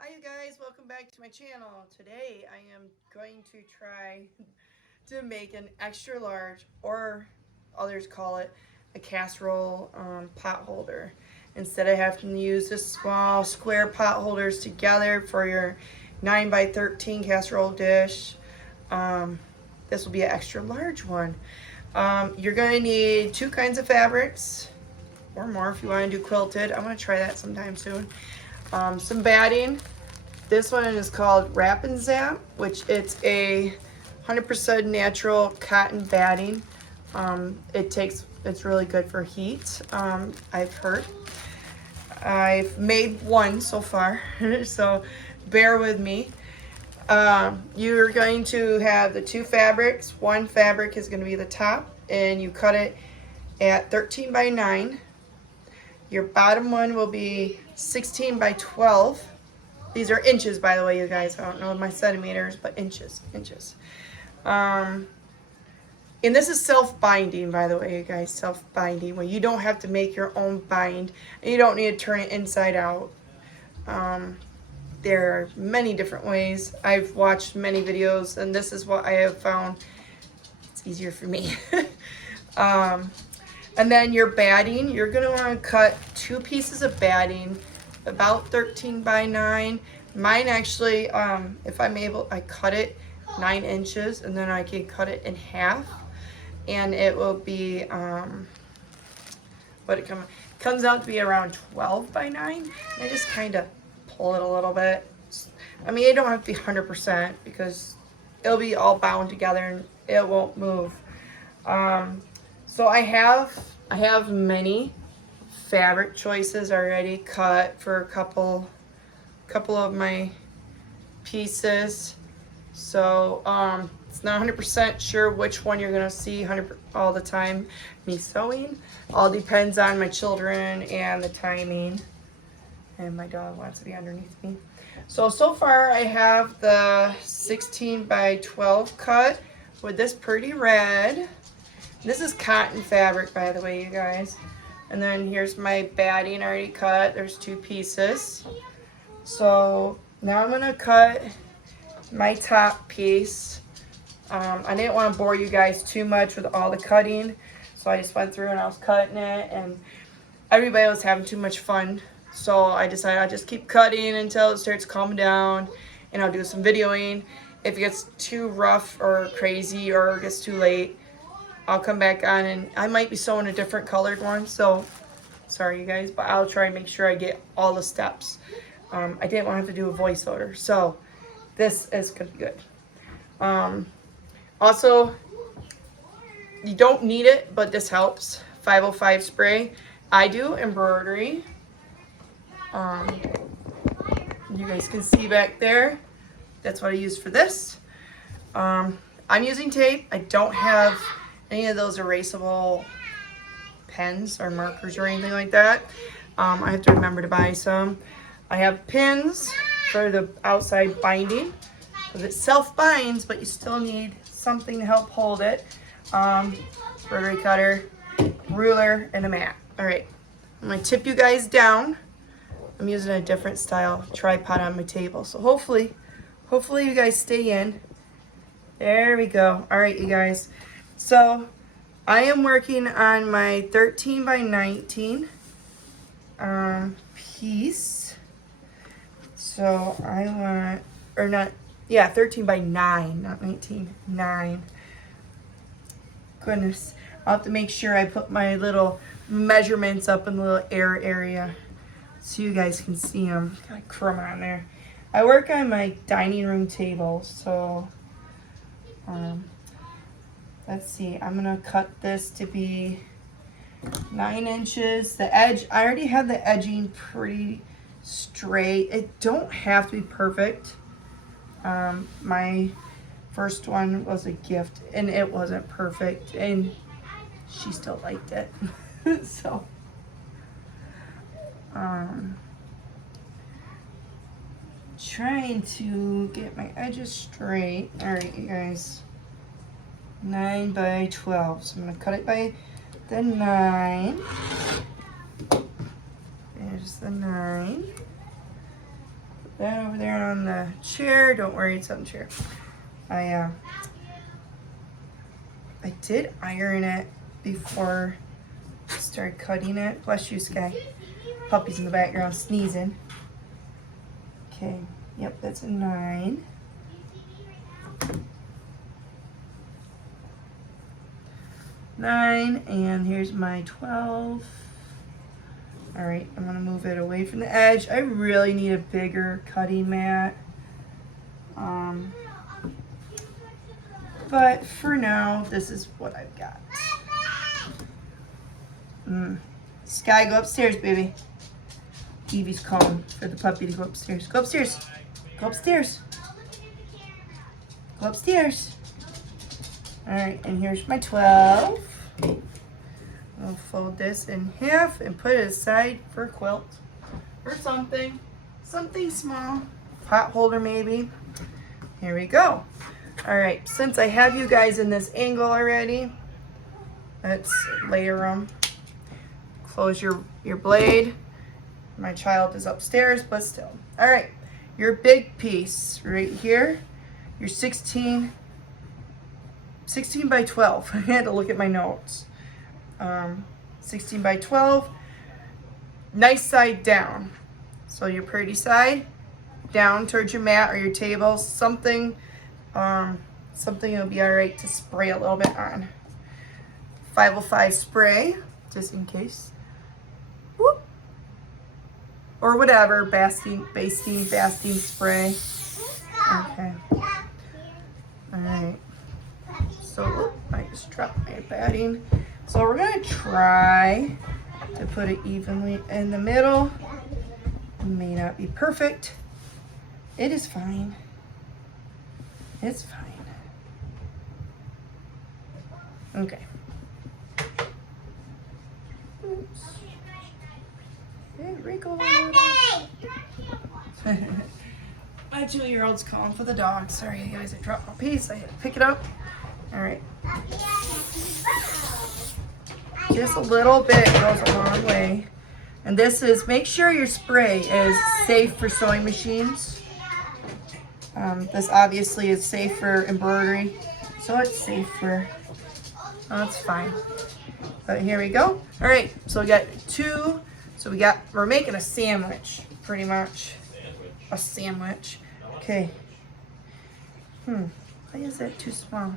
Hi you guys, welcome back to my channel. Today I am going to try to make an extra large, or others call it a casserole pot holder. Instead of having to use the small square pot holders together for your 9 by 13 casserole dish, this will be an extra large one. You're going to need two kinds of fabrics, or more if you want to do quilted. I'm going to try that sometime soon. Some batting. This one is called Wrap and Zap, which it's a 100% natural cotton batting. It's really good for heat. I've heard. I've made one so far, so bear with me. You're going to have the two fabrics. One fabric is going to be the top, and you cut it at 13 by 9. Your bottom one will be 16 by 12. These are inches, by the way, you guys. I don't know my centimeters, but inches. And this is self-binding, by the way, you guys. Self-binding, where you don't have to make your own bind, and you don't need to turn it inside out. There are many different ways. I've watched many videos, and this is what I have found. It's easier for me. And then your batting, you're going to want to cut two pieces of batting, about 13 by 9. Mine actually, if I'm able, I cut it 9 inches, and then I can cut it in half, and it will be, it comes out to be around 12 by 9. And I just kind of pull it a little bit. I mean, it don't have to be 100% because it'll be all bound together and it won't move. So I have many fabric choices already cut for a couple of my pieces. So it's not 100% sure which one you're gonna see all the time me sewing. All depends on my children and the timing. And my dog wants to be underneath me. So far I have the 16 by 12 cut with this pretty red. This is cotton fabric, by the way, you guys. And then here's my batting already cut. There's two pieces. So now I'm gonna cut my top piece. I didn't want to bore you guys too much with all the cutting, so I just went through and I was cutting it, and everybody was having too much fun. So I decided I'll just keep cutting until it starts calming down, and I'll do some videoing. If it gets too rough or crazy or it gets too late, I'll come back on, and I might be sewing a different colored one, so sorry you guys, but I'll try and make sure I get all the steps. I didn't want to have to do a voiceover, so this is gonna be good. Also, you don't need it, but this helps. 505 spray. I do embroidery. You guys can see back there. That's what I use for this. I'm using tape. I don't have any of those erasable pens or markers or anything like that. I have to remember to buy some. I have pins for the outside binding, because it self-binds, but you still need something to help hold it. Rotary cutter, ruler, and a mat. All right, I'm gonna tip you guys down. I'm using a different style tripod on my table, so hopefully you guys stay in. There we go. All right, you guys. So I am working on my 13 by 19 piece. So I want, or not, yeah, 13 by 9, not 19, 9. Goodness, I'll have to make sure I put my little measurements up in the little air area so you guys can see them. Got a crumb on there. I work on my dining room table, so let's see, I'm gonna cut this to be 9 inches. The edge, I already have the edging pretty straight. It don't have to be perfect. My first one was a gift and it wasn't perfect, and she still liked it. So trying to get my edges straight. All right, you guys. 9 by 12. So I'm gonna cut it by the 9. There's the 9. that over there on the chair. Don't worry, it's on the chair. I did iron it before I started cutting it. Bless you, Sky. Puppy's in the background sneezing. Okay, yep, that's a 9. And here's my 12. All right, I'm gonna move it away from the edge. I really need a bigger cutting mat. But for now, this is what I've got. Sky, go upstairs, baby. Evie's calling for the puppy to go upstairs. Go upstairs. Go upstairs. Go upstairs. All right, and here's my 12. I'll fold this in half and put it aside for a quilt or something. Something small. Pot holder maybe. Here we go. All right, since I have you guys in this angle already, let's layer them. Close your blade. My child is upstairs, but still. All right, your big piece right here, your 16 by 12. I had to look at my notes. 16 by 12, nice side down. So your pretty side down towards your mat or your table, something will be all right to spray a little bit on. 505 spray, just in case. Whoop. Or whatever, basting spray. Okay. All right. So, I just dropped my batting. So we're gonna try to put it evenly in the middle. It may not be perfect. It is fine. It's fine. Okay. Oops. Hey, Rico. My 2-year-old's calling for the dog. Sorry, guys, I dropped my piece. I had to pick it up. All right. Just a little bit goes a long way. And this is, make sure your spray is safe for sewing machines. This obviously is safe for embroidery. So it's safe for, oh, it's fine. But here we go. All right, so we got 2. So we're making a sandwich, pretty much. A sandwich. Okay. Why is that too small?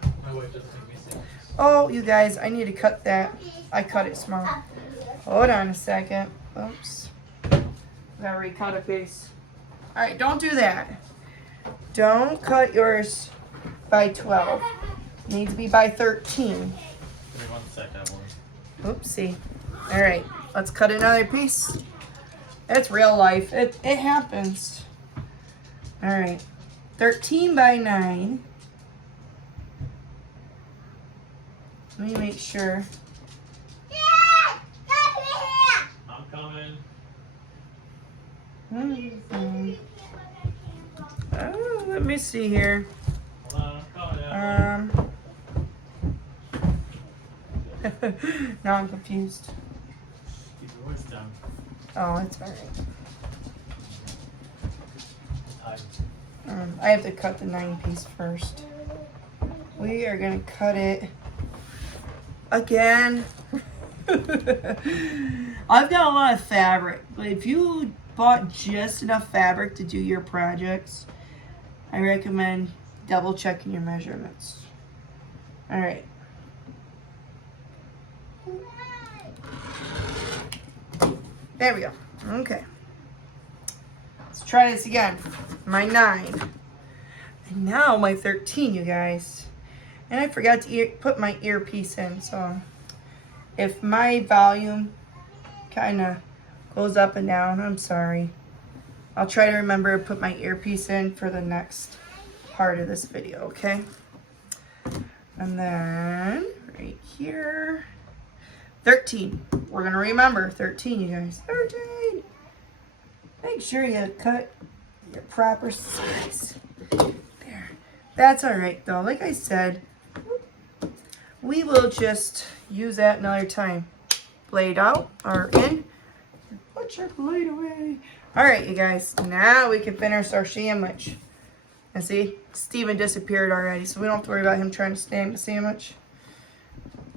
Oh, you guys, I need to cut that. I cut it small. Hold on a second. Oops. Gotta recut a piece. All right, don't do that. Don't cut yours by 12. It needs to be by 13. Give me 1 second. Oopsie. All right, let's cut another piece. It's real life. It happens. All right, 13 by 9. Let me make sure. I'm coming. Oh, let me see here. Hold on, I'm coming. Now I'm confused. Keep your voice down. Oh, it's all Tight. right. I have to cut the 9 piece first. We are gonna cut it again. I've got a lot of fabric, but if you bought just enough fabric to do your projects, I recommend double checking your measurements. All right. There we go. Okay. Let's try this again. My 9. And now my 13, you guys. And I forgot to put my earpiece in, so if my volume kind of goes up and down, I'm sorry. I'll try to remember to put my earpiece in for the next part of this video, okay? And then right here, 13. We're gonna remember 13, you guys. 13. Make sure you cut your proper size. There. That's all right though. Like I said, we will just use that another time. Blade out or in. Put your blade away. All right, you guys, now we can finish our sandwich. And see, Steven disappeared already, so we don't have to worry about him trying to stand the sandwich.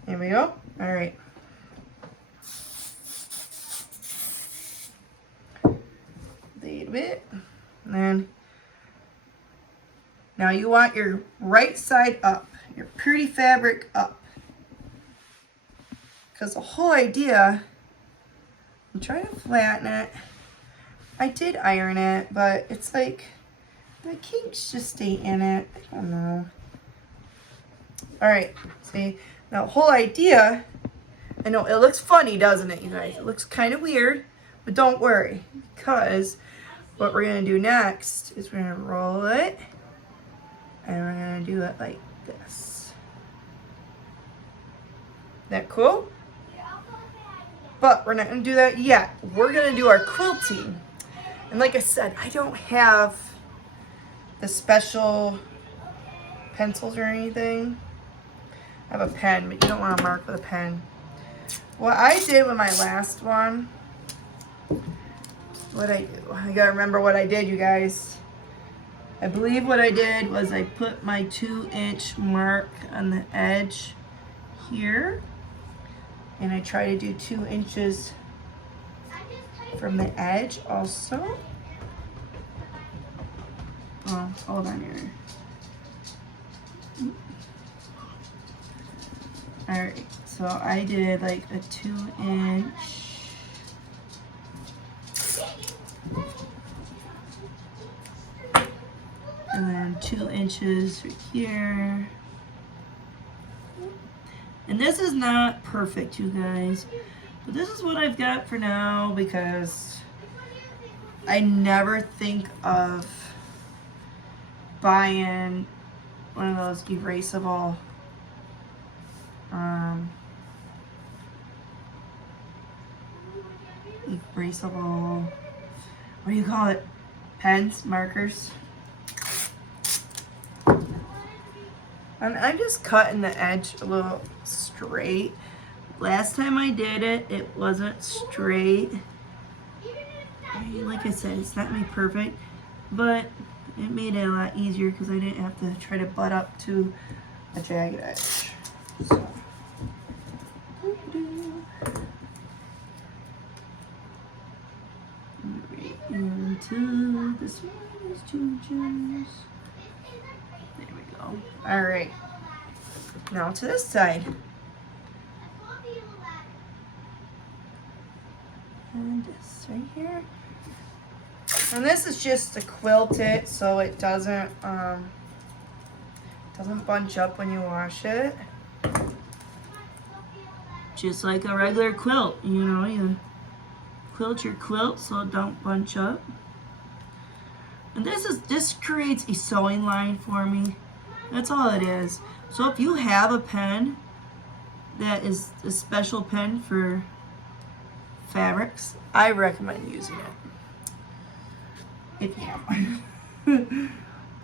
Here we go. All right. A bit. And then, now you want your right side up, your pretty fabric up. Because the whole idea, I'm trying to flatten it. I did iron it, but it's like, the kinks just stay in it. I don't know. All right, see, now the whole idea, I know it looks funny, doesn't it, you guys? It looks kind of weird, but don't worry, because what we're gonna do next is we're gonna roll it, and we're gonna do it like this. That cool? But we're not gonna do that yet. We're gonna do our quilting. And like I said, I don't have the special pencils or anything. I have a pen, but you don't want to mark with a pen. What I did with my last one, I gotta remember what I did, you guys. I believe what I did was I put my 2-inch mark on the edge here, and I try to do 2 inches from the edge also. Oh, hold on here. Alright, so I did like a 2-inch. And then 2 inches right here. And this is not perfect, you guys. But this is what I've got for now because I never think of buying one of those erasable what do you call it? Pens, markers. And I'm just cutting the edge a little straight. Last time I did it, it wasn't straight. Like I said, it's not me perfect, but it made it a lot easier because I didn't have to try to butt up to a jagged edge. So. Right into this one is 2 inches. There we go. All right. Now to this side. And this right here. And this is just to quilt it so it doesn't bunch up when you wash it. Just like a regular quilt, you know, you quilt your quilt so it don't bunch up. And this creates a sewing line for me. That's all it is. So if you have a pen that is a special pen for fabrics, I recommend using it. If you have one.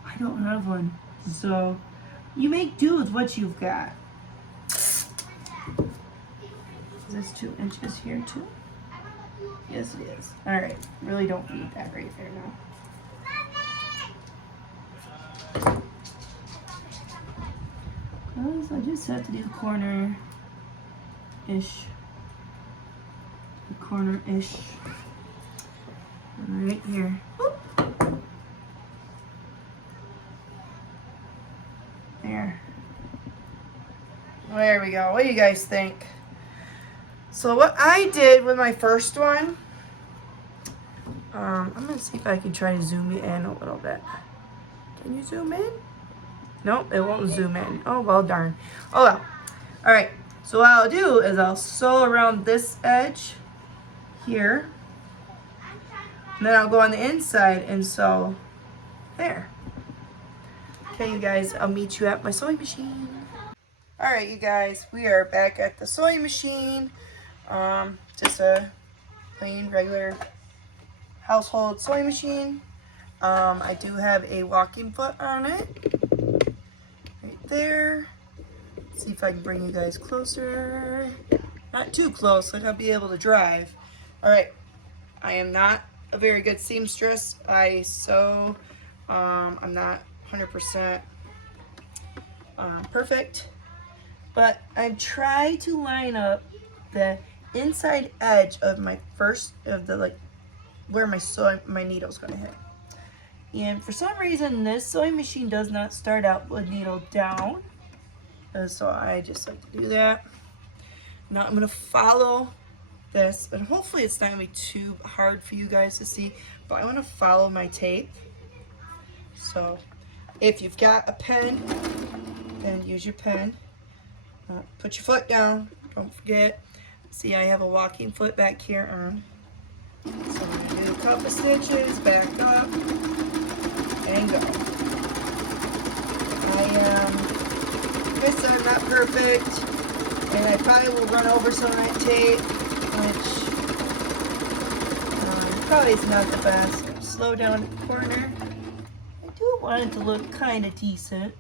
I don't have one. So you make do with what you've got. Is this 2 inches here too? Yes it is. Alright, really don't need that right there now. Because I just have to do the corner-ish. The corner-ish. Right here. There. There we go. What do you guys think? So what I did with my first one, I'm going to see if I can try to zoom it in a little bit. Can you zoom in? Nope, it won't zoom in. Oh, well, darn. Oh, well. All right. So what I'll do is I'll sew around this edge here. And then I'll go on the inside and sew there. Okay, you guys, I'll meet you at my sewing machine. All right, you guys, we are back at the sewing machine. Just a plain, regular household sewing machine. I do have a walking foot on it. Right there. Let's see if I can bring you guys closer. Not too close, like I'll be able to drive. All right, I am not a very good seamstress. I sew. I'm not 100% perfect, but I try to line up the inside edge of where my needle's gonna hit. And for some reason, this sewing machine does not start out with needle down, and so I just like to do that. Now I'm gonna follow this, and hopefully it's not gonna be too hard for you guys to see, but I want to follow my tape. So if you've got a pen, then use your pen. Put your foot down, don't forget. See, I have a walking foot back here on. So I'm gonna do a couple stitches, back up, and go. Like I said, I'm not perfect, and I probably will run over some of that tape, which probably is not the best. Slow down the corner. I do want it to look kind of decent.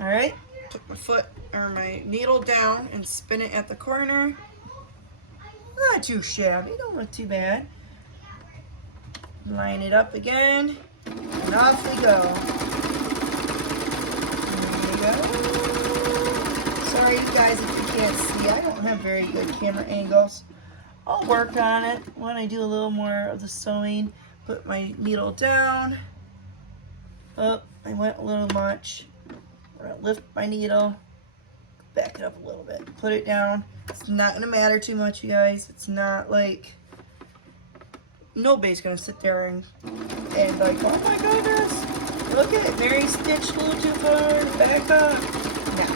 Alright, put my foot or my needle down and spin it at the corner. Not too shabby, don't look too bad. Line it up again, and off we go. There we go. Sorry you guys if you can't see, I don't have very good camera angles. I'll work on it when I do a little more of the sewing. Put my needle down. Oh, I went a little much. I'm gonna lift my needle, back it up a little bit, put it down. It's not gonna matter too much, you guys. It's not like, nobody's gonna sit there and like, oh my goodness, look at it, Mary stitched a little too far, back up. No.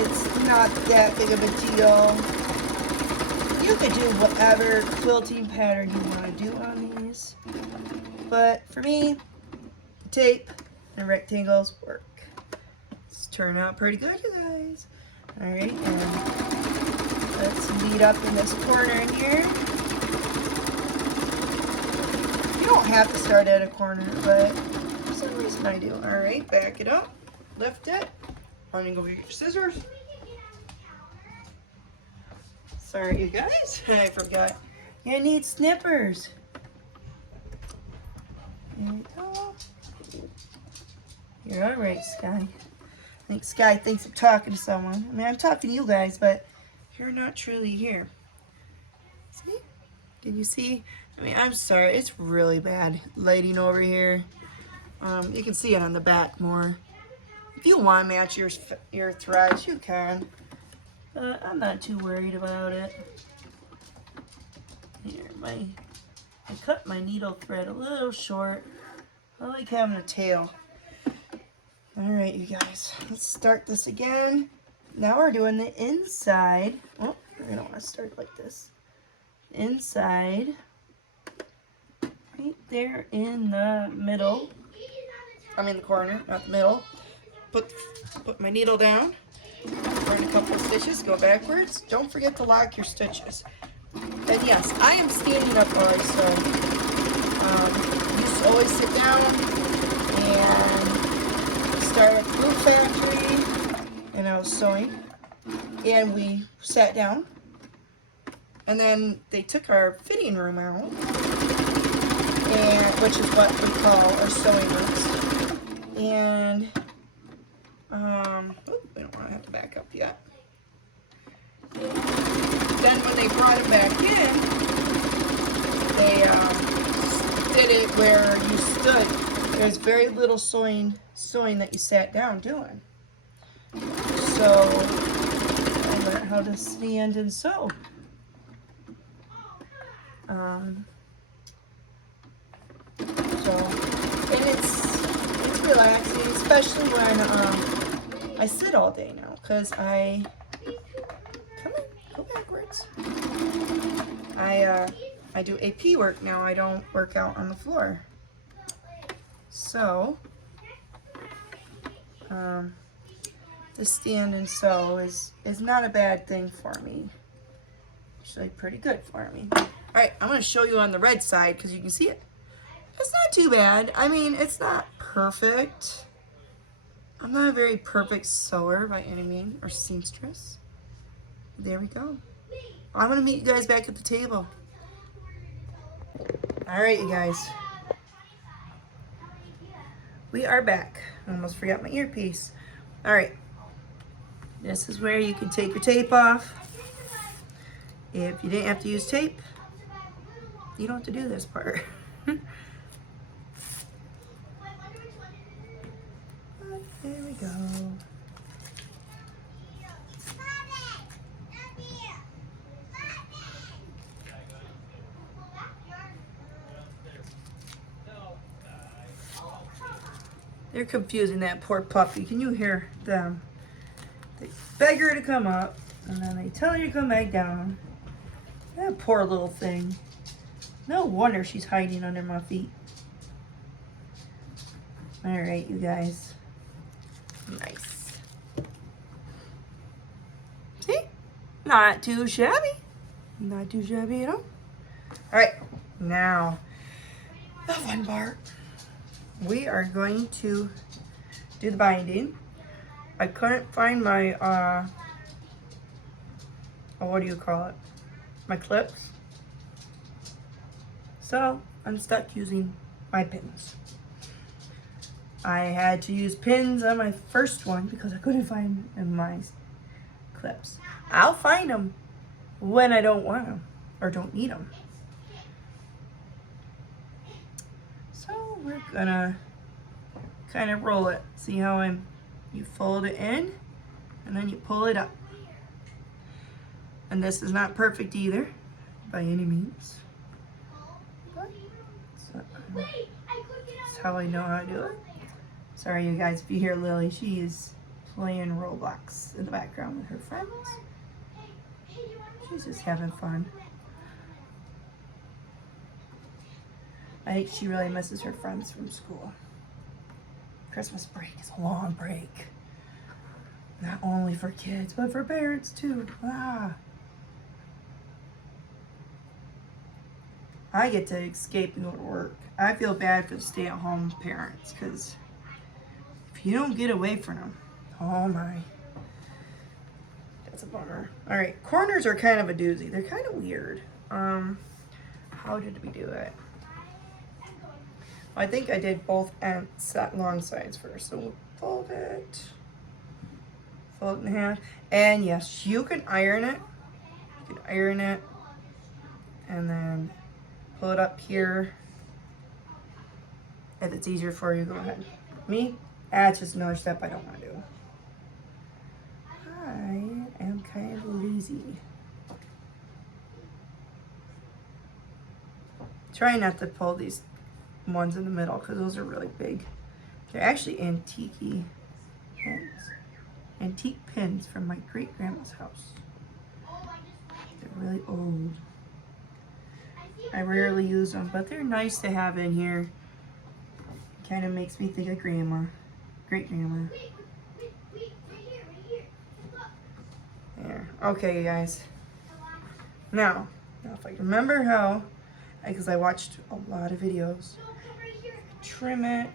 It's not that big of a deal. You could do whatever quilting pattern you want to do on these. But for me, the tape and rectangles work. It's turned out pretty good, you guys. Alright, and let's meet up in this corner here. You don't have to start at a corner, but for some reason I do. Alright, back it up, lift it. I'm gonna go get your scissors. Sorry, you guys, I forgot. You need snippers. There you go. You're all right, Sky. I think Sky thinks I'm talking to someone. I mean, I'm talking to you guys, but you're not truly here. See? Did you see? I mean, I'm sorry. It's really bad lighting over here. You can see it on the back more. If you want to match your threads, you can. But I'm not too worried about it. Here, I cut my needle thread a little short. I like having a tail. Alright, you guys, let's start this again. Now we're doing the inside. Oh, I don't want to start like this. Inside, right there in the middle. I mean the corner, not the middle. Put my needle down. Turn a couple of stitches, go backwards. Don't forget to lock your stitches. And yes, I am standing up while I sew. I used to always sit down and start at the glue factory, and I was sewing. And we sat down, and then they took our fitting room out, and which is what we call our sewing rooms. And we don't want to have to back up yet. Then when they brought it back in, they did it where you stood. There's very little sewing that you sat down doing. So I learned how to stand and sew. And it's relaxing, especially when I sit all day now, because come on, go backwards. I do AP work now. I don't work out on the floor. So to stand and sew is not a bad thing for me. Actually pretty good for me. Alright, I'm going to show you on the red side because you can see it. It's not too bad. I mean, it's not perfect. I'm not a very perfect sewer by any means, or seamstress. There we go. I'm gonna meet you guys back at the table. All right, you guys. We are back. I almost forgot my earpiece. All right. This is where you can take your tape off. If you didn't have to use tape, you don't have to do this part. There we go. They're confusing that poor puppy. Can you hear them? They beg her to come up, and then they tell her to come back down. That poor little thing. No wonder she's hiding under my feet. All right, you guys. Nice. See? Not too shabby. Not too shabby at all. All right, now the fun part. We are going to do the binding. I couldn't find my, what do you call it? My clips. So I'm stuck using my pins. I had to use pins on my first one because I couldn't find my clips. I'll find them when I don't want them or don't need them. So we're gonna kind of roll it. See how you fold it in and then you pull it up. And this is not perfect either by any means. But that's how I know how to do it. Sorry you guys if you hear Lily, she is playing Roblox in the background with her friends. She's just having fun. I think she really misses her friends from school. Christmas break is a long break. Not only for kids, but for parents too. I get to escape and go to work. I feel bad for the stay-at-home parents because if you don't get away from them, oh my, that's a bummer. All right, corners are kind of a doozy. They're kind of weird. How did we do it? I think I did both ends, long sides first. So we'll fold it in half. And yes, you can iron it. You can iron it and then pull it up here. If it's easier for you, go ahead. Me, that's just another step I don't want to do. I am kind of lazy. Try not to pull these ones in the middle because those are really big. They're actually antique pins. Antique pins from my great grandma's house. They're really old. I rarely use them, but they're nice to have in here. Kind of makes me think of grandma, great grandma. There. Okay, you guys. Now if I remember how, because I watched a lot of videos. Trim it.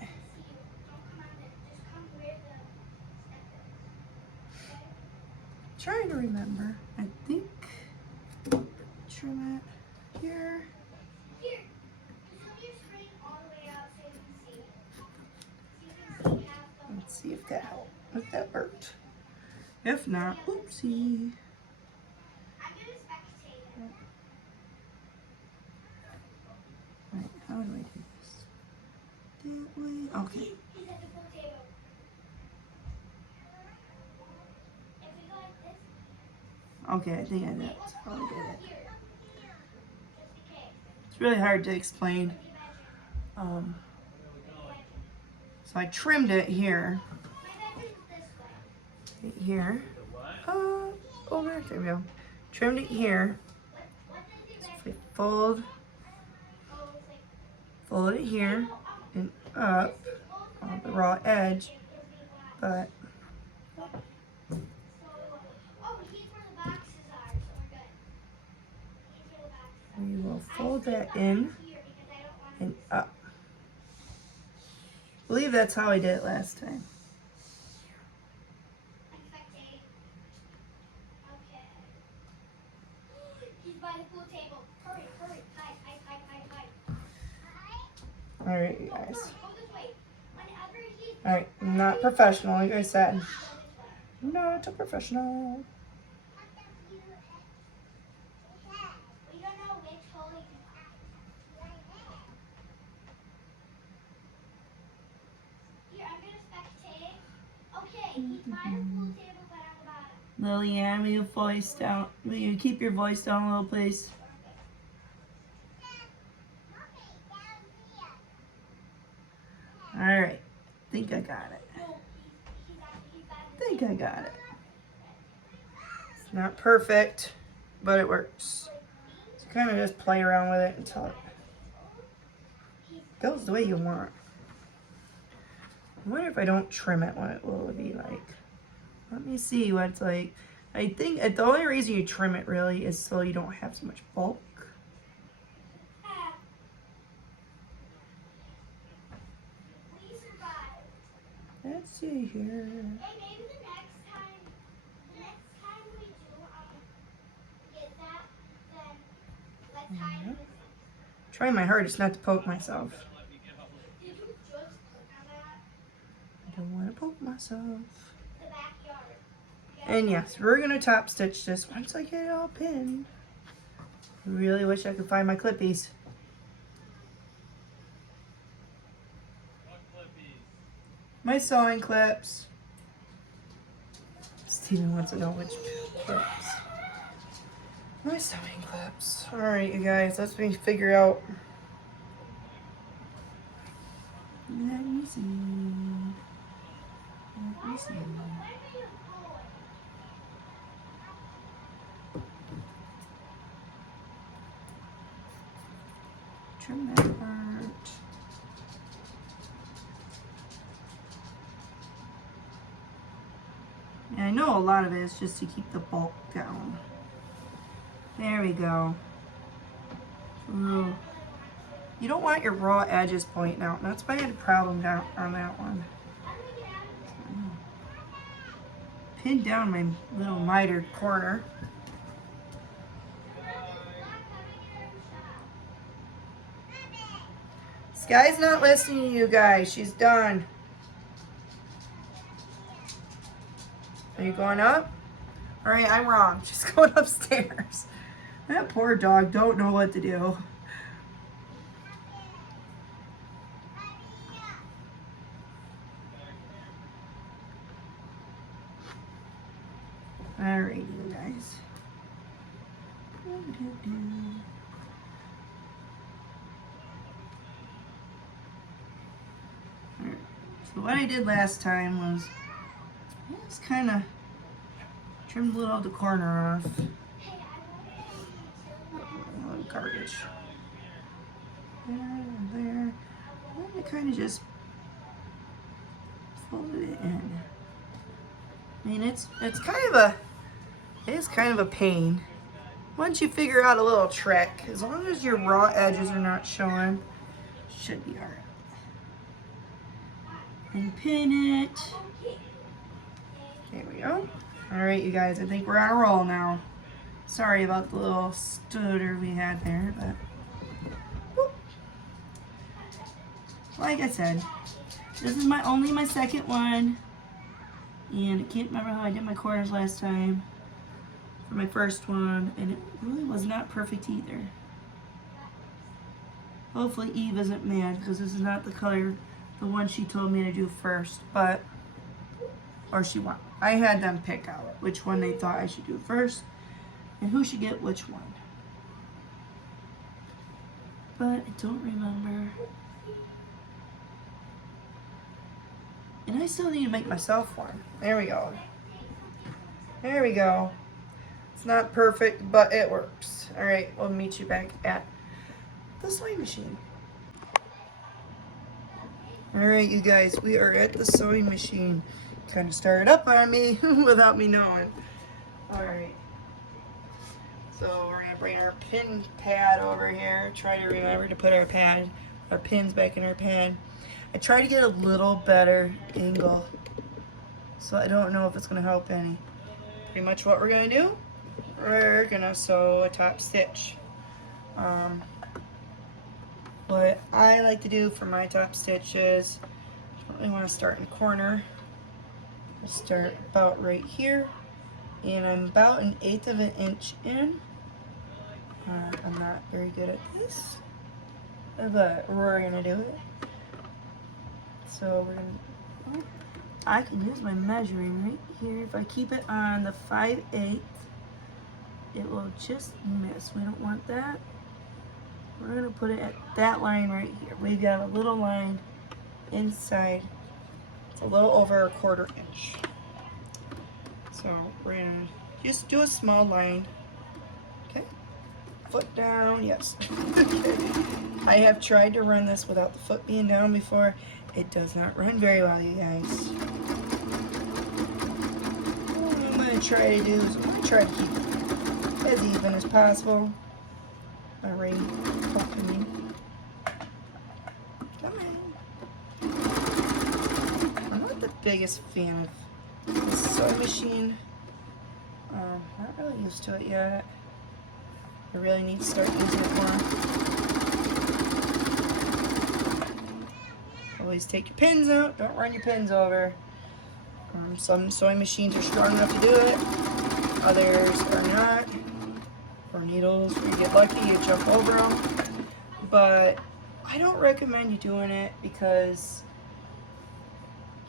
Trying to remember. I think trim it here. Let's see if that helped. If that worked. If not, oopsie. Right, how do I do this? That way. Okay. Okay, I think that's how I did it. It's really hard to explain. So I trimmed it here. Right here. Over. There we go. Trimmed it here. So if we fold it here and up on the raw edge, but we will fold that in and up. I believe that's how I did it last time. Alright, you guys. Alright, not professional, like I said. Not a professional. Lillian, will you voice down? Will you keep your voice down a little, please? Alright, think I got it. Think I got it. It's not perfect, but it works. So kind of just play around with it until it goes the way you want. I wonder if I don't trim it, what will it be like? Let me see what it's like. I think the only reason you trim it really is so you don't have so much bulk. Let's see here. Hey, maybe the next time we do get that, then let's hide it. Trying my hardest not to poke myself. Did you just click on that? I don't want to poke myself. The backyard. And yes, we're gonna top stitch this once I get it all pinned. I really wish I could find my clippies. My sewing clips. Steven wants to know which clips. My sewing clips. Alright, you guys, let's me figure out. Let me see. Let me see. Trim that part. Yeah, I know a lot of it is just to keep the bulk down. There we go. Ooh. You don't want your raw edges pointing out. That's why I had a problem down on that one. Pin down my little mitered corner. Sky's not listening to you guys. She's done. Are you going up? Alright, I'm wrong. She's going upstairs. That poor dog don't know what to do. Alright, you guys. Alright. So what I did last time was just kind of trimmed a little of the corner off. A little garbage. There and there. And I kind of just folded it in. I mean, it is kind of a pain. Once you figure out a little trick, as long as your raw edges are not showing, should be alright. And pin it. There we go. Alright, you guys, I think we're on a roll now. Sorry about the little stutter we had there, but whoop. Like I said, this is only my second one. And I can't remember how I did my corners last time for my first one, and it really was not perfect either. Hopefully Eve isn't mad because this is not the color, the one she told me to do first, but, or she won. I had them pick out which one they thought I should do first and who should get which one. But I don't remember. And I still need to make myself one. There we go. There we go. It's not perfect, but it works. All right, we'll meet you back at the sewing machine. All right, you guys, we are at the sewing machine. Kind of started up on me without me knowing. All right. So we're gonna bring our pin pad over here. Try to remember to put our pins back in our pad. I try to get a little better angle, so I don't know if it's going to help any. Pretty much what we're going to do, we're going to sew a top stitch. what I like to do for my top stitches, I don't really want to start in the corner. I start about right here, and I'm about 1/8 of an inch in. I'm not very good at this, but we're gonna do it. So we're gonna, I can use my measuring right here. If I keep it on the 5/8, it will just miss. We don't want that. We're gonna put it at that line right here. We've got a little line inside. It's a little over 1/4 inch. So we're gonna just do a small line. Okay. Foot down, yes. Okay. I have tried to run this without the foot being down before. It does not run very well, you guys. What I'm gonna try to do is I'm gonna try to keep it as even as possible. My ring poking me. Come on. I'm not the biggest fan of this sewing machine. Not really used to it yet. I really need to start using it more. Always take your pins out. Don't run your pins over. Some sewing machines are strong enough to do it. Others are not. Or needles, where you get lucky, you jump over them. But I don't recommend you doing it because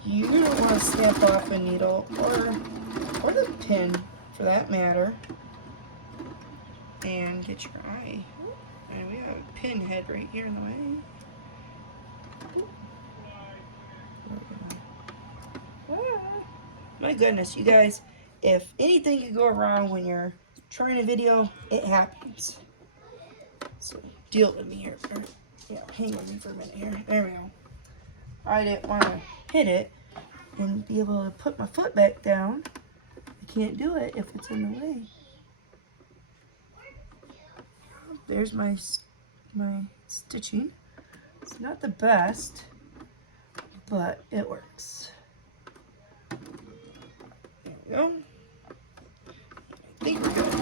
you don't want to snap off a needle or the pin for that matter and get your eye. And we have a pin head right here in the way. My goodness, you guys, if anything could go wrong when you're trying a video, it happens. So deal with me here. Or, yeah, hang with me for a minute here. There we go. I didn't want to hit it and be able to put my foot back down. I can't do it if it's in the way. There's my stitching. It's not the best, but it works. There we go. I think we're good.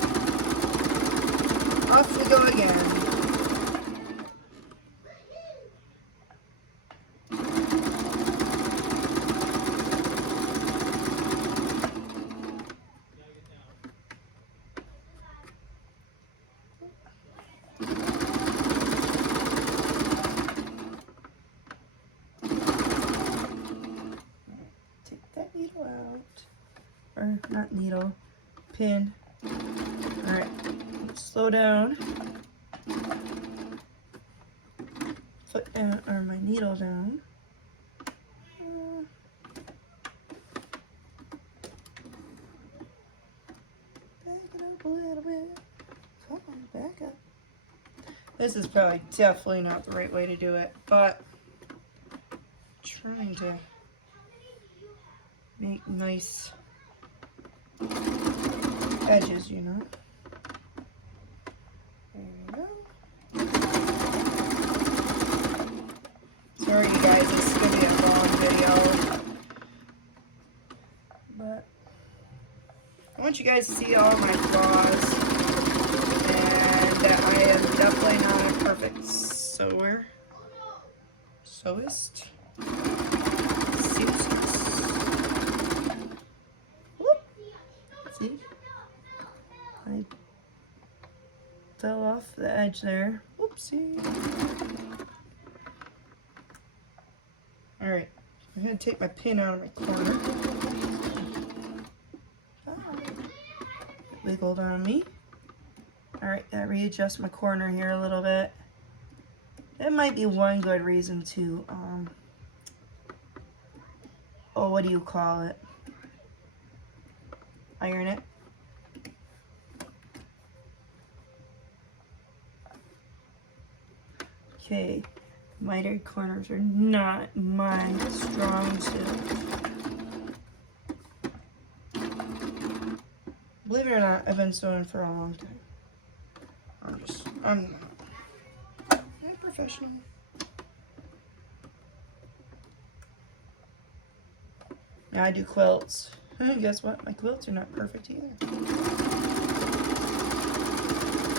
Off we go again. Take that needle out. Or not needle, pin. Alright, slow down. Foot down, or my needle down. Back it up a little bit. Come on, back up. This is probably definitely not the right way to do it, but I'm trying to make nice edges, you know. There we go. Sorry, you guys, this is gonna be a long video, but I want you guys to see all my flaws and that I am definitely not a perfect sewist. See? I fell off the edge there. Whoopsie. Alright, I'm going to take my pin out of my corner. Wiggled on me. Alright, gotta readjust my corner here a little bit. That might be one good reason to, what do you call it? Iron it. Okay, mitered corners are not my strong suit. Believe it or not, I've been sewing for a long time. I'm not professional. Now I do quilts. Guess what? My quilts are not perfect either.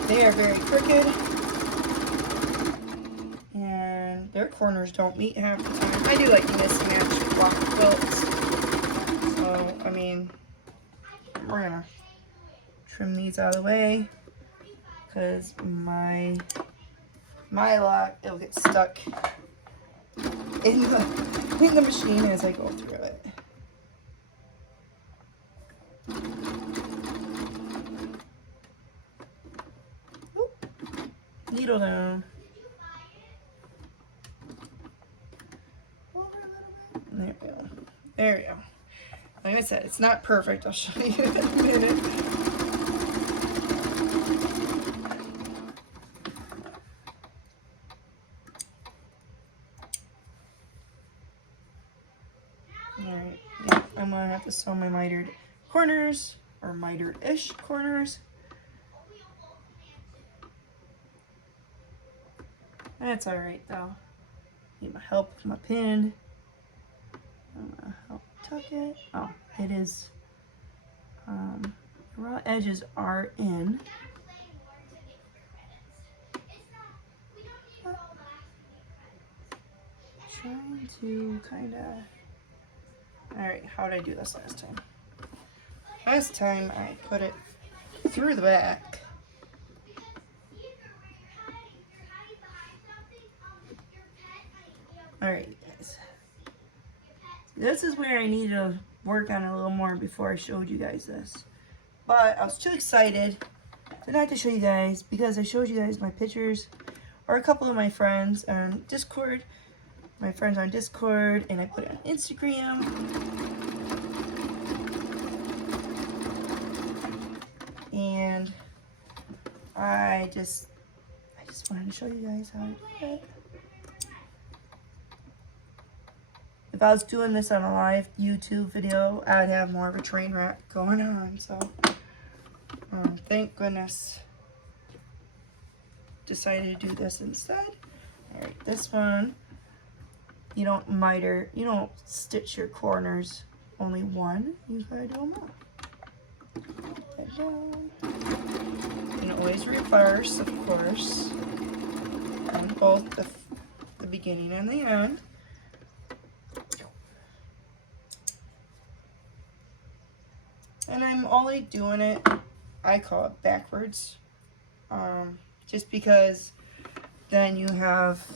They are very crooked. And corners don't meet half the time. I do like mismatched block quilts. So, I mean, we're gonna trim these out of the way because my lock, it'll get stuck in the machine as I go through it. Oop. Needle down. There we go. There we go. Like I said, it's not perfect. I'll show you in a minute. Alright, yeah, I'm gonna have to sew my mitered corners, or mitered-ish corners. That's alright though. Need my help with my pin. I'm gonna help tuck it. Oh, it is. The raw edges are in. Trying to kind of. Alright, how did I do this last time? Last time I put it through the back. Alright, guys. This is where I need to work on it a little more before I showed you guys this. But I was too excited to not to show you guys because I showed you guys my pictures or a couple of my friends on Discord. My friends on Discord, and I put it on Instagram. And I just wanted to show you guys how I do it. If I was doing this on a live YouTube video, I'd have more of a train wreck going on. So, thank goodness decided to do this instead. All right, this one, you don't miter, you don't stitch your corners only one. You gotta do them all. Put that down. You can always reverse, of course, on both the beginning and the end. And I'm only doing it, I call it backwards, just because then you have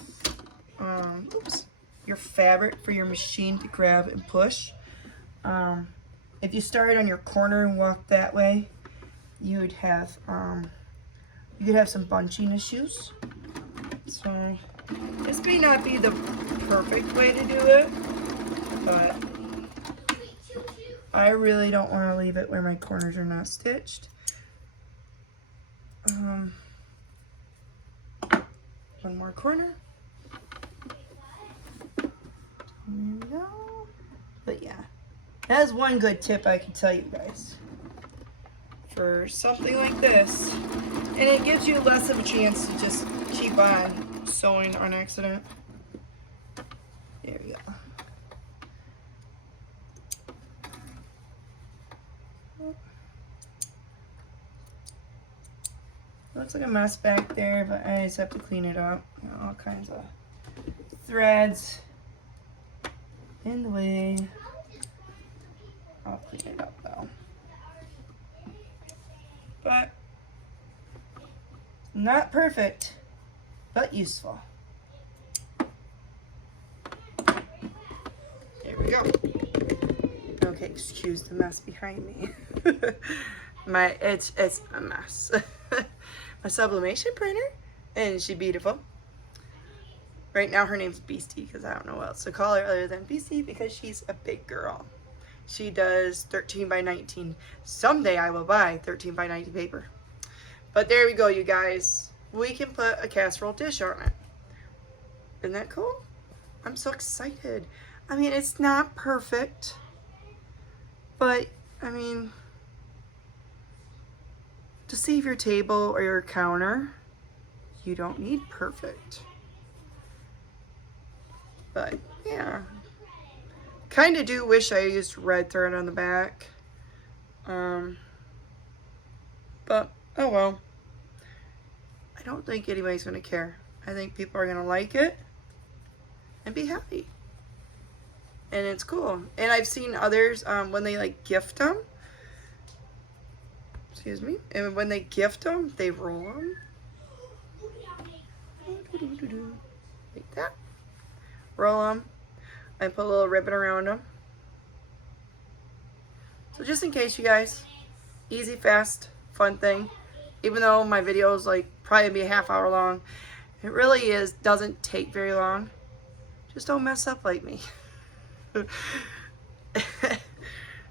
your fabric for your machine to grab and push. If you started on your corner and walked that way, you would have you could have some bunching issues. So this may not be the perfect way to do it, but I really don't want to leave it where my corners are not stitched. One more corner. There we go. But yeah, that's one good tip I can tell you guys for something like this. And it gives you less of a chance to just keep on sewing on accident. There we go. Looks like a mess back there, but I just have to clean it up. You know, all kinds of threads in the way. I'll clean it up though. But not perfect, but useful. There we go. Okay, excuse the mess behind me. It's a mess. My sublimation printer, and she's beautiful. Right now her name's Beastie because I don't know what else to call her other than Beastie because she's a big girl. She does 13 by 19. Someday I will buy 13 by 90 paper. But there we go, you guys. We can put a casserole dish on it. Isn't that cool? I'm so excited. I mean, it's not perfect, but I mean, to save your table or your counter, you don't need perfect. But yeah, kind of do wish I used red thread on the back. But oh well. I don't think anybody's gonna care. I think people are gonna like it. and be happy. And it's cool. And I've seen others when they like gift them. Excuse me. And when they gift them, they roll them. Like that. Roll them. I put a little ribbon around them. So just in case, you guys, easy, fast, fun thing. Even though my video is like probably be a half hour long, it really doesn't take very long. Just don't mess up like me.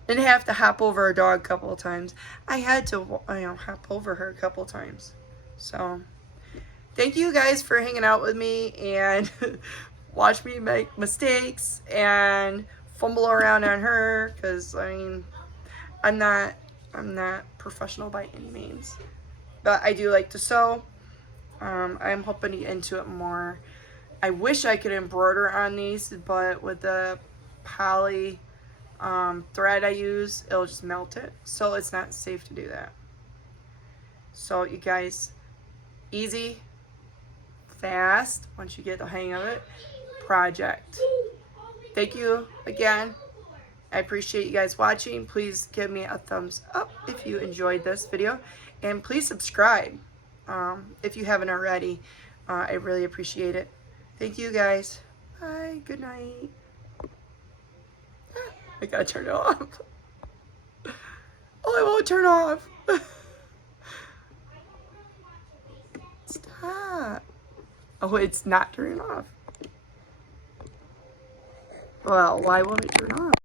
And have to hop over a dog a couple of times. I had to, hop over her a couple of times. So, thank you guys for hanging out with me and watch me make mistakes and fumble around on her. Because I mean, I'm not professional by any means, but I do like to sew. I'm hoping to get into it more. I wish I could embroider on these, but with the poly thread I use, it'll just melt it, so it's not safe to do that. So you guys, easy, fast, once you get the hang of it, project. Thank you again. I appreciate you guys watching. Please give me a thumbs up if you enjoyed this video, and please subscribe if you haven't already. I really appreciate it. Thank you guys. Bye. Good night. I gotta turn it off. Oh, it won't turn off. Stop. Oh, it's not turning off. Well, why won't it turn off?